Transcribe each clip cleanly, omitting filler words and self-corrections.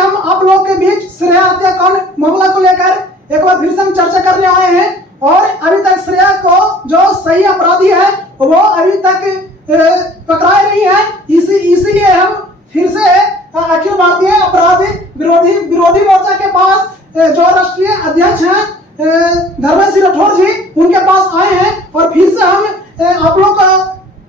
हम आप लोगों के बीच श्रेया हत्याकांड मामला को लेकर एक बार फिर से हम चर्चा करने आए हैं। और अभी तक श्रेया को जो सही अपराधी है वो अभी तक पकड़ाए नहीं है। इसीलिए हम फिर से अखिल भारतीय अपराध विरोधी मोर्चा के पास जो राष्ट्रीय अध्यक्ष हैं धर्मेंद्र सिंह राठौर जी, उनके पास आए हैं और फिर से हम आप लोग को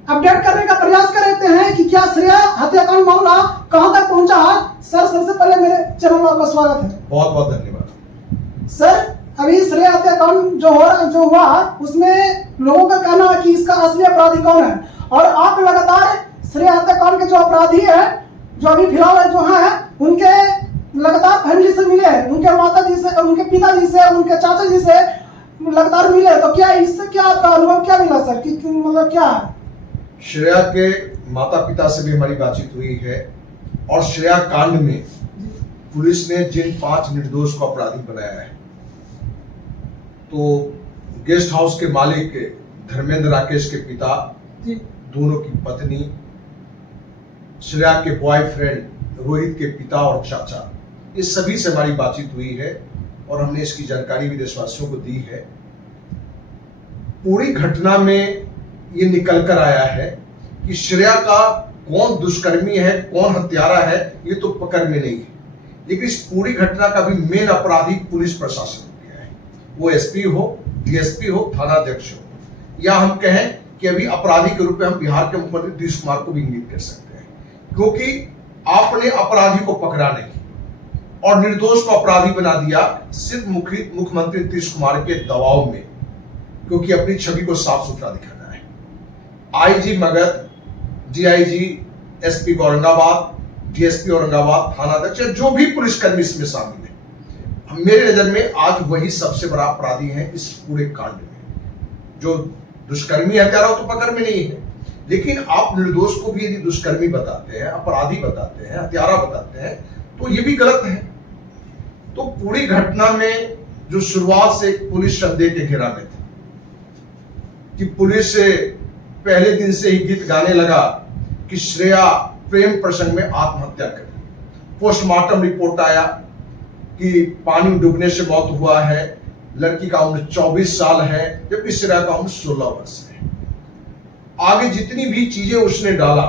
अपडेट करने का प्रयास कर रहे हैं कि क्या श्रेया हत्याकांड मामला कहां तक पहुंचा है। सर, सबसे पहले मेरे चैनल में आपका स्वागत है। बहुत बहुत धन्यवाद। सर, अभी श्रेया हत्याकांड जो हुआ उसमें लोगों का कहना है कि इसका असली अपराधी कौन है, और आप लगातार श्रेया हत्याकांड के जो अपराधी है, जो अभी फिलहाल जो है, उनके लगातार फैमिली से मिले, उनके माता जी से, उनके पिताजी से, उनके चाचा जी से लगातार मिले, तो क्या इससे क्या आपका अनुभव क्या मिला सर, कि मतलब क्या है? श्रेया के माता पिता से भी हमारी बातचीत हुई है और श्रेया कांड में पुलिस ने जिन 5 निर्दोष को अपराधी बनाया है, तो गेस्ट हाउस के मालिक धर्मेंद्र राकेश के पिता, दोनों की पत्नी, श्रेया के बॉयफ्रेंड रोहित के पिता और चाचा, इस सभी से हमारी बातचीत हुई है और हमने इसकी जानकारी भी देशवासियों को दी है। पूरी घटना में ये निकल कर आया है कि श्रेया का कौन दुष्कर्मी है, कौन हत्यारा है, ये तो पकड़ में नहीं है, लेकिन इस पूरी घटना का भी मेन अपराधी पुलिस प्रशासन हो गया है। वो एसपी हो, डीएसपी हो, थानाध्यक्ष हो, या हम कहें कि अभी अपराधी के रूप में हम बिहार के मुख्यमंत्री नीतीश कुमार को भी इंगित कर सकते हैं, क्योंकि आपने अपराधी को पकड़ा नहीं और निर्दोष को अपराधी बना दिया सिर्फ मुख्यमंत्री नीतीश कुमार के दबाव में, क्योंकि अपनी छवि को साफ सुथरा दिखाना है। IG Magadh, DIG, SP Aurangabad, DSP Aurangabad, थानाध्यक्ष, जो भी पुलिसकर्मी इसमें शामिल है, मेरे नजर में आज वही सबसे बड़ा अपराधी है इस पूरे कांड में। जो दुष्कर्मी हत्यारा तो पकड़ में नहीं है, लेकिन आप निर्दोष को भी यदि दुष्कर्मी बताते हैं, अपराधी बताते हैं, हत्यारा बताते हैं, तो ये भी गलत है। तो पूरी घटना में जो शुरुआत से पुलिस संदेह के घेरा में थी कि पुलिस पहले दिन से ही गीत गाने लगा कि श्रेया प्रेम प्रसंग में आत्महत्या कर ली। पोस्टमार्टम रिपोर्ट आया कि पानी डूबने से मौत हुआ है, लड़की का उम्र 24 साल है, जबकि श्रेया का उम्र 16 वर्ष है। आगे जितनी भी चीजें उसने डाला,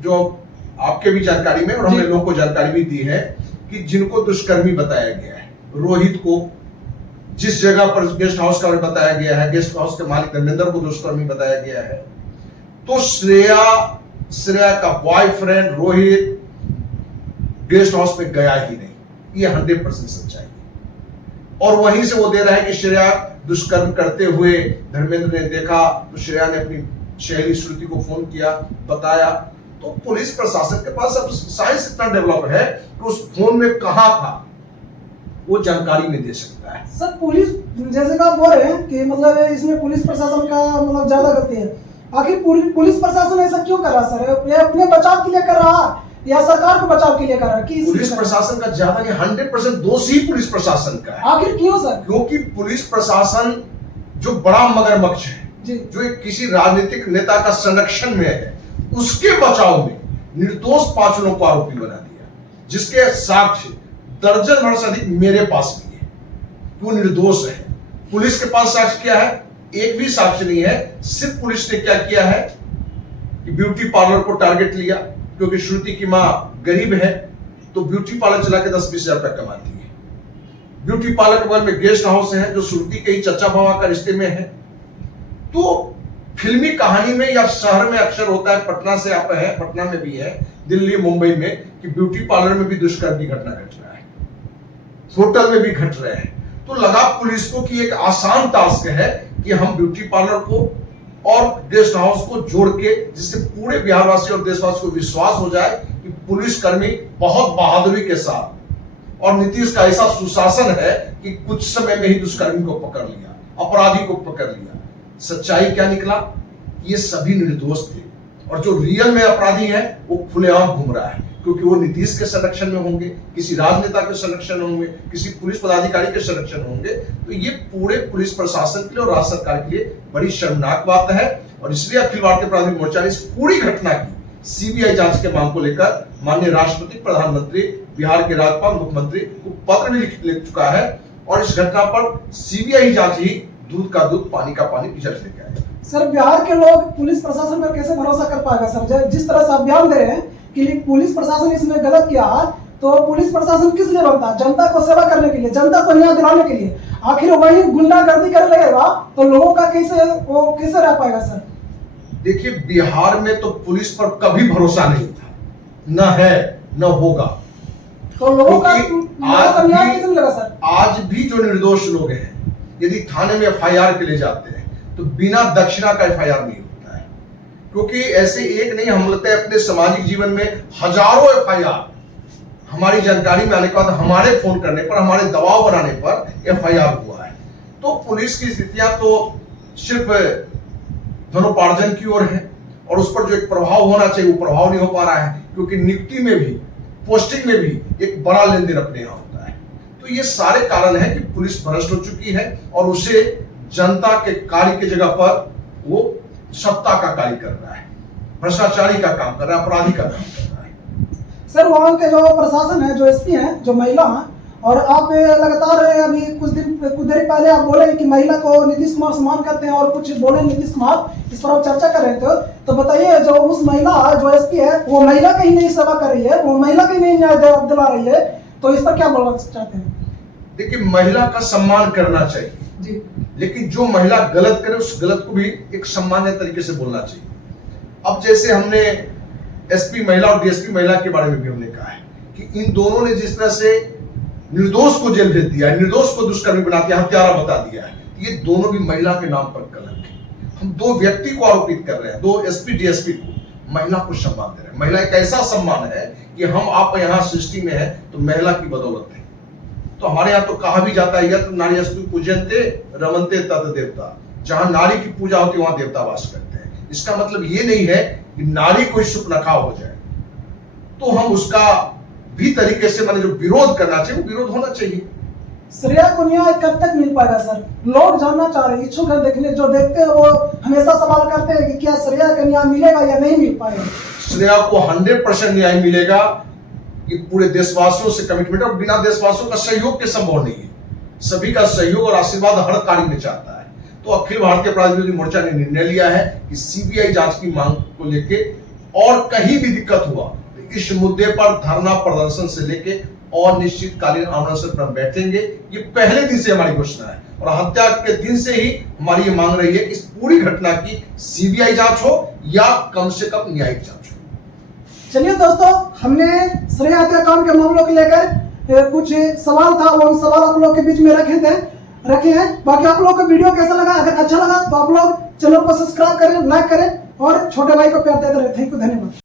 जो आपके भी जानकारी में और हमने लोगों को जानकारी भी दी है, कि जिनको दुष्कर्मी बताया गया है, रोहित को जिस जगह पर गेस्ट हाउस का बताया गया है, गेस्ट हाउस के मालिक धर्मेंद्र को दुष्कर्मी बताया गया है, तो श्रेया का बॉयफ्रेंड रोहित गेस्ट हाउस में गया ही नहीं। ये 100% सच्चाई है। और वहीं से वो दे रहा है कि श्रेया दुष्कर्म करते हुए धर्मेंद्र ने देखा, तो श्रेया ने अपनी सहेली श्रुति को फोन किया, बताया। तो पुलिस प्रशासन के पास अब साइंस इतना डेवलप है कि उस फोन में कहां था वो जानकारी में दे सकता है। सर, पुलिस जैसे कि आप बोल रहे हैं कि मतलब इसमें पुलिस प्रशासन का मतलब ज्यादा गलती है, आखिर पुलिस प्रशासन ऐसा क्यों कर रहा सर? ये अपने बचाव के लिए कर रहा या सरकार को बचाव के लिए कर रहा है? पुलिस प्रशासन का ज्यादा नहीं, 100% दोष ही पुलिस प्रशासन का है। आखिर क्यों सर? क्योंकि पुलिस प्रशासन जो बड़ा मगरमच्छ है, जो एक किसी राजनीतिक नेता का संरक्षण में है, उसके बचाव में निर्दोष 5 लोगों को आरोपी बना दिया, जिसके साक्ष्य दर्जन भर से अधिक मेरे पास भी है, वो निर्दोष है। पुलिस के पास साक्ष्य क्या है? एक भी साक्ष्य नहीं है। सिर्फ पुलिस ने क्या किया है कि ब्यूटी पार्लर को टारगेट लिया, क्योंकि श्रुति की मां गरीब है, तो ब्यूटी पार्लर चला के 10-20 हजार रुपया कमाती है। ब्यूटी पार्लर के बगल में गेस्ट हाउस है, जो श्रुति के ही चचा भावा का रिश्ते में है। तो फिल्मी कहानी में या शहर में अक्सर होता है, पटना से आप है, पटना में भी है, दिल्ली, मुंबई में, कि ब्यूटी पार्लर में भी दुष्कर्म की घटना घट रहा है, होटल में भी घट रहे हैं। तो लगा पुलिस को कि एक आसान टास्क है कि हम ब्यूटी पार्लर को और गेस्ट हाउस को जोड़ के, जिससे पूरे बिहारवासी और देशवासी को विश्वास हो जाए कि पुलिसकर्मी बहुत बहादुरी के साथ, और नीतीश का ऐसा सुशासन है कि कुछ समय में ही दुष्कर्मी को पकड़ लिया, अपराधी को पकड़ लिया। सच्चाई क्या निकला? ये सभी निर्दोष थे, और जो रियल में अपराधी है वो खुलेआम घूम रहा है, क्योंकि वो नीतीश के संरक्षण में होंगे, किसी राजनेता के संरक्षण में होंगे, किसी पुलिस पदाधिकारी के संरक्षण में होंगे। तो ये पूरे पुलिस प्रशासन के लिए और राज्य सरकार के लिए बड़ी शर्मनाक बात है, और इसलिए अखिल भारतीय अपराधी मोर्चा ने इस पूरी घटना की सीबीआई जांच के मांग को लेकर माननीय राष्ट्रपति, प्रधानमंत्री, बिहार के राज्यपाल, मुख्यमंत्री को पत्र भी लिख चुका है और इस घटना पर सीबीआई जांच ही दूध का दूध पानी का पानी रिजल्ट लेके आएगा। सर, बिहार के लोग पुलिस प्रशासन पर कैसे भरोसा कर पाएगा सर? जिस तरह से अभियान दे रहे हैं कि पुलिस प्रशासन इसमें गलत किया, तो पुलिस प्रशासन किस लिए बनता है? जनता को सेवा करने के लिए, जनता को न्याय दिलाने के लिए। आखिर वही गुंडागर्दी करने लगेगा तो लोगों का कैसे रह पाएगा सर? देखिए, बिहार में तो पुलिस पर कभी भरोसा नहीं था, न है न होगा। तो लोगों का न्याय कैसे मिलेगा सर? आज भी जो निर्दोष लोग हैं, यदि थाने में एफआईआर के लिए जाते हैं तो बिना दक्षिणा का एफआईआर नहीं होता है, क्योंकि ऐसे एक नहीं, हम लगता है अपने सामाजिक जीवन में हजारों एफआईआर हमारी जानकारी में आने के बाद, हमारे फोन करने पर, हमारे दबाव बनाने पर एफआईआर हुआ है। तो पुलिस की स्थितियां तो सिर्फ धनोपार्जन की ओर है और उस पर जो एक प्रभाव होना चाहिए वो प्रभाव नहीं हो पा रहा है, क्योंकि नियुक्ति में भी, पोस्टिंग में भी एक बड़ा लेन देन अपने यहाँ होता है। तो ये सारे कारण है कि पुलिस भ्रष्ट हो चुकी है और उसे जनता के कार्य की जगह पर वो सत्ता का कार्य कर रहा है, भ्रष्टाचारी का काम कर रहा है, अपराधी का काम कर रहा है। सर, वहाँ के जो प्रशासन है, जो एसपी हैं, जो महिला हैं, और आप लगातार अभी कुछ देर पहले आप बोले कि महिला को नीतीश कुमार सम्मान करते हैं और कुछ बोले नीतीश कुमार, इस पर आप चर्चा कर रहे थे। तो बताइए, जो उस महिला जो एसपी है वो महिला की ही नहीं सेवा कर रही है, वो महिला की नहीं न्याय दिला रही है, तो इस पर क्या बोलना चाहते हैं? देखिए, महिला का सम्मान करना चाहिए जी, लेकिन जो महिला गलत करे उस गलत को भी एक सम्मान्य तरीके से बोलना चाहिए। अब जैसे हमने एसपी महिला और डीएसपी महिला के बारे में भी हमने कहा है कि इन दोनों ने जिस तरह से निर्दोष को जेल भेज दिया है, निर्दोष को दुष्कर्मी बना दिया, हत्यारा बता दिया है, ये दोनों भी महिला के नाम पर कलंक है। हम दो व्यक्ति को आरोपित कर रहे हैं, दो एसपी डीएसपी को, महिला को सम्मान दे रहे हैं। महिला एक ऐसा सम्मान है कि हम आप यहाँ सृष्टि में है तो महिला की बदौलत है। तो हमारे यहाँ तो कहा भी जाता है, यत्र नार्यस्तु पूज्यन्ते रमन्ते तत् देवता, जहां नारी की पूजा होती है वहां देवता वास करते हैं। इसका मतलब ये नहीं है कि नारी कोई सुपनखा हो जाए, तो हम उसका भी तरीके से मैंने जो विरोध करना चाहिए वो विरोध होना चाहिए। श्रेया को न्याय कब तक मिल पाएगा सर? लोग जानना चाह रहे हैं, इच्छुक है देखने, जो देखते हैं वो हमेशा सवाल करते हैं कि क्या श्रेया का न्याय मिलेगा या नहीं मिल पाएगा? श्रेया को 100% न्याय मिलेगा। ये पूरे देशवासियों से कमिटमेंट, और बिना देशवासियों का सहयोग के संभव नहीं है। सभी का सहयोग और आशीर्वाद हर कार्य में चाहता है। तो अखिल भारतीय अपराध विरोधी मोर्चा ने निर्णय लिया है कि सीबीआई जांच की मांग को लेके और कहीं भी दिक्कत हुआ तो इस मुद्दे पर धरना प्रदर्शन से लेके और निश्चितकालीन अनशन पर बैठेंगे। ये पहले दिन से हमारी घोषणा है और हत्या के दिन से ही हमारी ये मांग रही है कि इस पूरी घटना की सीबीआई जांच हो या कम से कम न्यायिक जांच हो। चलिए दोस्तों, हमने श्रेया हत्याकांड के मामलों को लेकर कुछ सवाल था, वो हम सवाल आप लोग के बीच में रखे हैं। बाकी आप लोग को वीडियो कैसा लगा? अगर अच्छा लगा तो आप लोग चैनल को सब्सक्राइब करें, लाइक करें और छोटे भाई को प्यार देते रहे। थैंक यू, धन्यवाद।